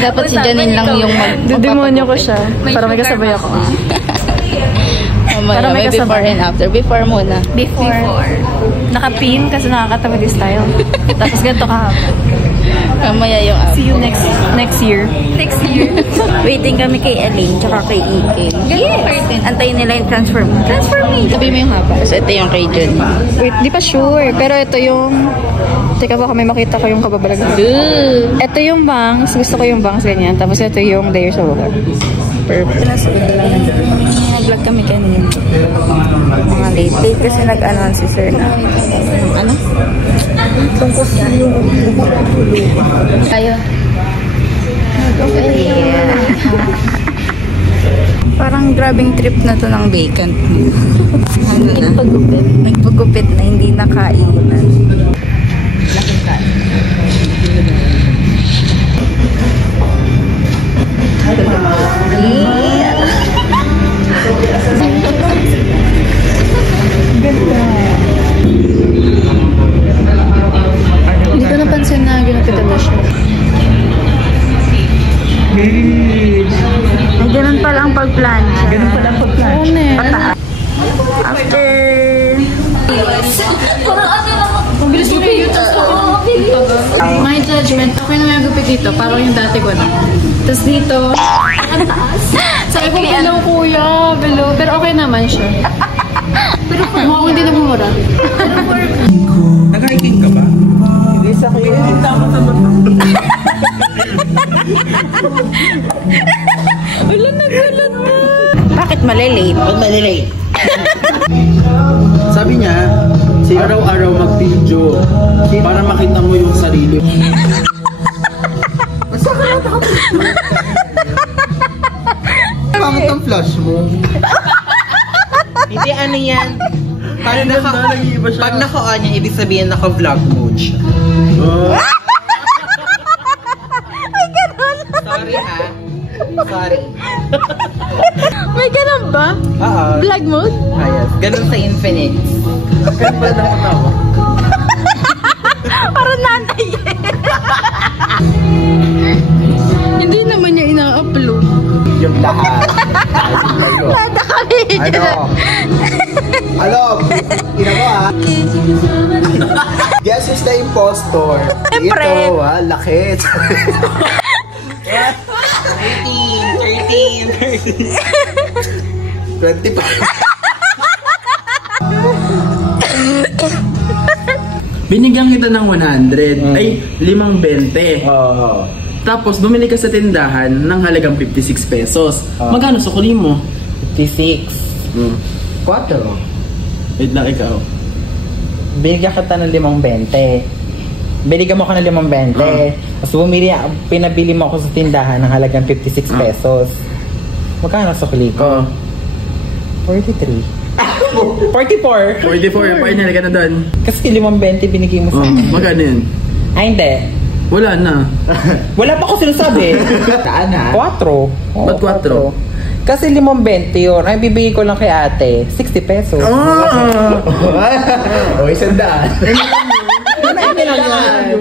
Dapat si Janine lang yung Demonyo ko siya. Para may kasabay ako. Para may before and after. Before muna. Before. Naka-pin kasi nakakatawa this style. Tapos ganito kahapon. Mamaya yung after. See you next year. Next year. Waiting kami kay Aline tsaka kay Ike. Yes. Antayin nila yung transformation. Sabi mo yung haba. So ito yung kay Jun. Wait, di pa sure. Pero ito yung... Teka baka may makita ko yung kababalagan. Ito yung bangs. Gusto ko yung bangs ganyan. Tapos ito yung layer sa baba. Perfect. Nag-vlog kami kanina. Mga late kasi nag-announce si sir na. Ano? Tungkol sa yung kayo. Yeah. Parang grabing trip na to ng vacant. Ano na? Nagpagupit na hindi nakainan. Laking ka. Hindi ko napansin na ginupitan na siya. Ganun pala ang pag-plan. Ganun pala ang pag-plan. Pataas. After... Mabilis mo kayo my judgment, okay na yung gupit dito. Parang yung dati ko na. Tapos dito, ang taas. Sabi ko, below kuya, below. Pero okay naman siya. Pero mukhang hindi na bumura. Nag-hiking ka ba? Hindi sa akin. Hindi tama naman. Wala nagsalat na. Bakit malilate? Ba't malilate? Sabi niya, araw-araw mag-video para makita mo yung sarili mo. Pangit ang flash mo. Hindi ano yan. Pag naka-on yan, ibig sabihin naka-vlog mode siya. Ay, ganun. Sorry ha. Sorry. May ganun ba? Oo. Vlog mode? Yes. Ganun sa Infinix. Kaya ba na matawa? Parang nanay eh. Hindi naman niya ina-upload. Yung lahat. Nada kami. Ano? Ina mo ha? Guess who's the impostor? Siyempre. Ito ha, laki. 20 pa. Binigyan kita ng 100, ay 5.20. Tapos bumili ka sa tindahan ng halagang 56 pesos. Magkano sukli mo? 56. 4. Wait lang, ikaw. Binigyan kita ng 5.20. Binigyan mo ako ng 5.20. Tapos pinabili mo ako sa tindahan ng halagang 56 pesos. Magkano sukli ko? 43. 44. 44, final ka na doon. Kasi 5.20 binigay mo sa akin. Magkano yun? Ay, hindi. Wala na. Wala pa ko sinasabi. Saan ha? 4. Ba't 4? Kasi 5.20 yun. Ay, bibigay ko lang kay ate. 60 pesos. O, 100. Ano yung pinagyan?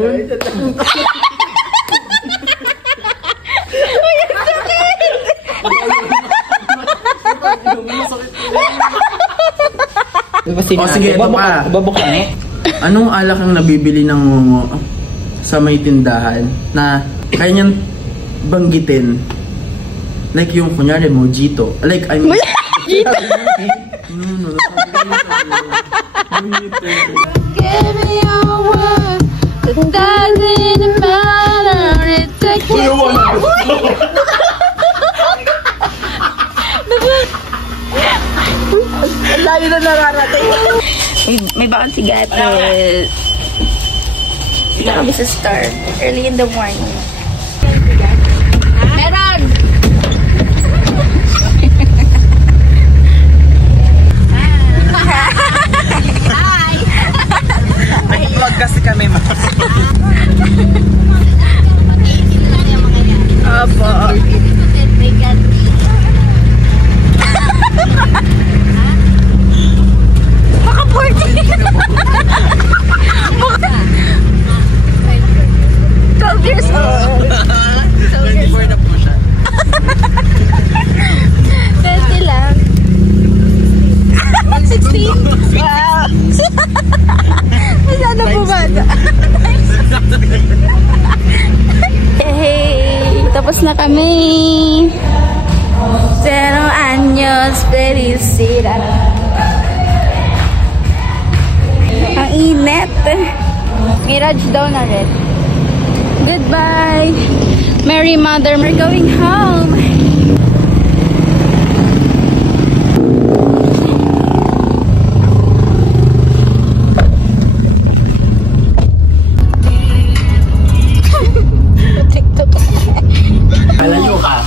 O sige, ito pa. Babukane. Anong alak ang nabibili ng Momo sa may tindahan na kaya niyang banggitin? Like yung kunyari mojito. Like, I mean... Mojito? Give me your word. It doesn't matter. It's like... Layo na nararating. May bakal si Gates. Sila kami sa start. Early in the morning. Meron! Hi! May vlog kasi kami ma. Opo. Baka 40. 12 years old. Tapos na kami. 0 años felicidad. Ang init. Mirage daw na red. Goodbye. Mary Mother, we're going home. TikTok. Malayo ka.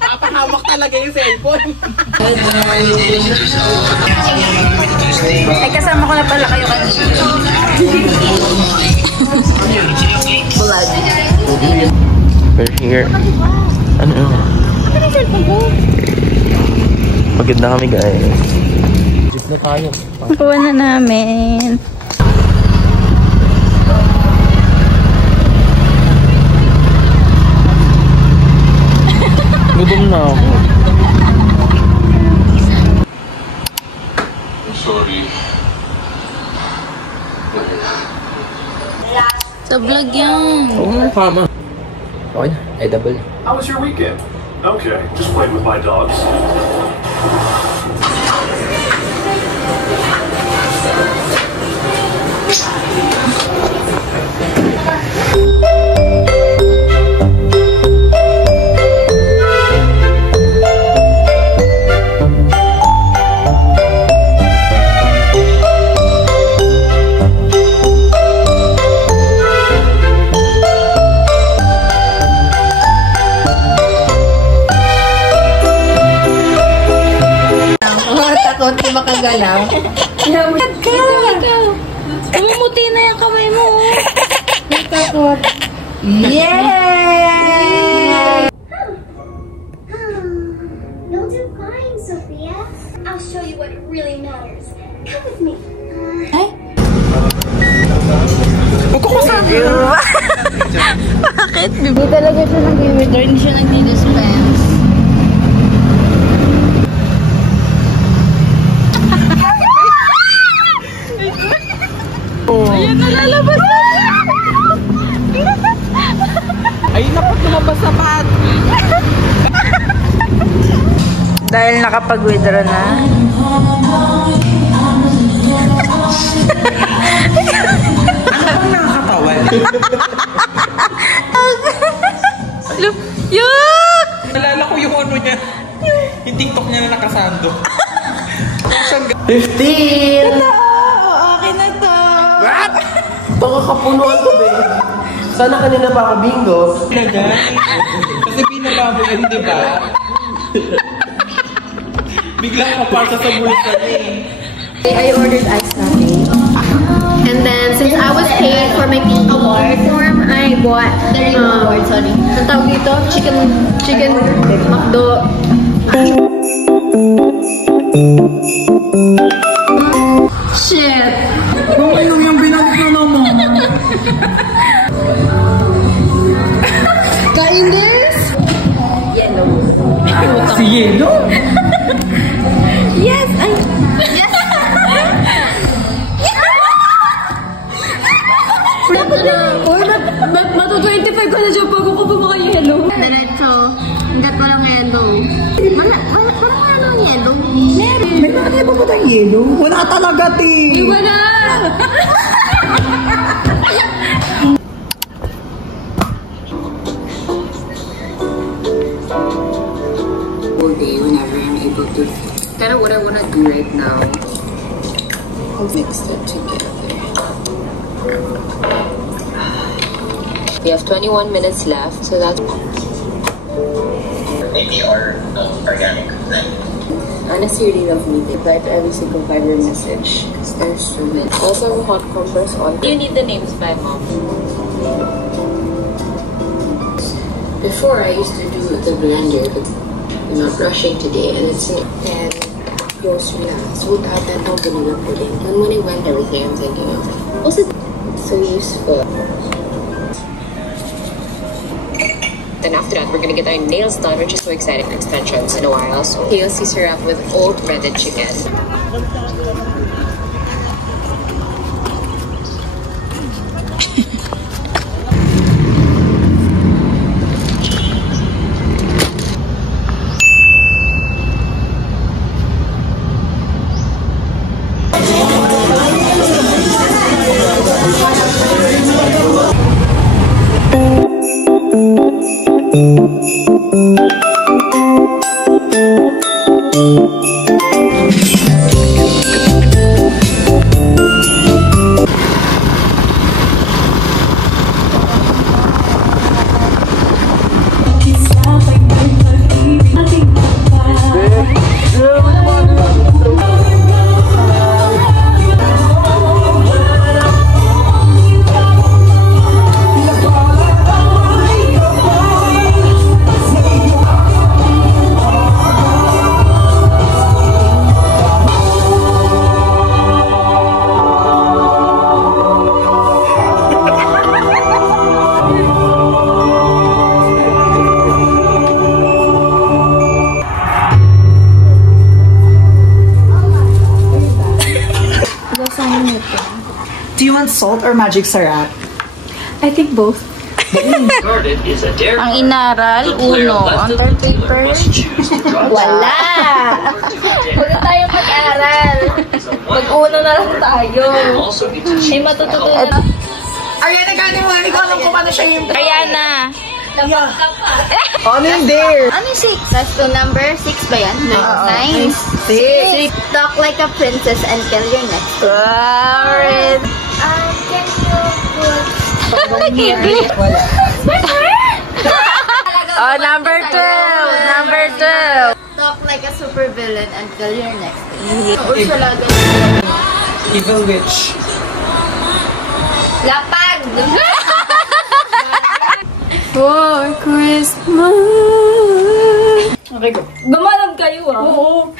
Papahamak talaga yung cellphone. Ay, kasama ko na pala kayo kanina. Blood. We're here. Ano? Pagod na kami, guys. Jeep na tayo. Nakuha na namin. Gutom na ako. Sorry. Sa vlog yan. Oo nga, tama. Okay na, ay double. How was your weekend? Okay, just played with my dogs. Takot di makagalaw. Ikaw. Umumuti na yung kamay mo. Takot. Yay! You'll do fine, Sophia. I'll show you what really matters. Come with me. Bakit? Hindi talaga siya nag-withdraw. Hindi siya nag-dispense. Ayan, nalalabas na! Ay, napat lumabas sa pat. Dahil nakapag-withdraw na. Ang nakakatawan. Yuck! Nalala ko yung ano niya. Yung TikTok niya na nakasando. 15! Okay na to. What? Baka kapunuan to, be. Sana kanina pa ako bingo. Kasi pinababo yun, di ba? Biglang kaparsa sa bulsa niya eh. I ordered iced latte. And then, since I was paid for my award form, I bought, award, sorry. Ang tawag dito? Chicken McDo. Shit! Bakit yung binalik na naman? Kainis! Si Yelo? Yes! Ay! Yes! Matu 25 ka na dyan bago ko pa maka-yellow. Diretso. Hanggat walang yellow. Parang wala ng yellow. May mga ba ba tayong Yelo? Wala talaga, te! Iba na! Whole day whenever I'm able to. Kind of what I want to do right now. I'll mix it together. We have 21 minutes left, so that's Maybe our organic then. honestly really love me. They reply to every single Viber message because there's so many. Also, have a hot compress on. You need the names by mom. Before I used to do the blender, but I'm not rushing today, and it's in 10 grocery without that no vanilla pudding. And when it went everything, I'm thinking of was it so useful? Then after that, we're gonna get our nails done, which is so exciting. Extensions in a while, so TLC syrup with old breaded chicken. salt or magic sarap? I think both. Ang inaral, uno. On their paper, wala. Huwag na tayo mag-aral. Mag-uno na lang tayo. May matututunan. Ariana, gano'n mo. Hindi ko alam kung paano siya yung... Ariana. Ano yung there? Ano yung 6? That's the number 6 ba yan? Nice. 6. Talk like a princess and kill your next. Alright. Can you put... Oh, number 2. Number 2. Talk like a super villain and kill your next. Evil witch. Lapag! For Christmas. Okay, go. Gumanap kayo ah. Oo.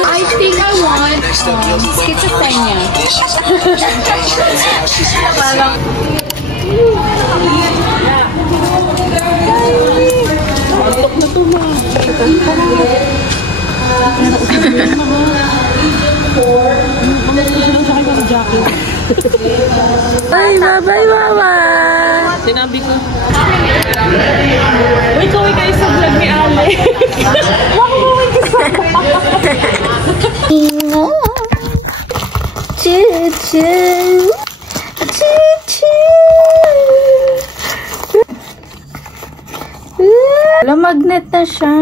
I think I want schizophrenia. Antok na to, ma. Bye, bye, mama. Sinabi ko. Uy, kaway kayo sa vlog ni Ale. Choo-choo. Choo-choo. Wala, magnet na siya.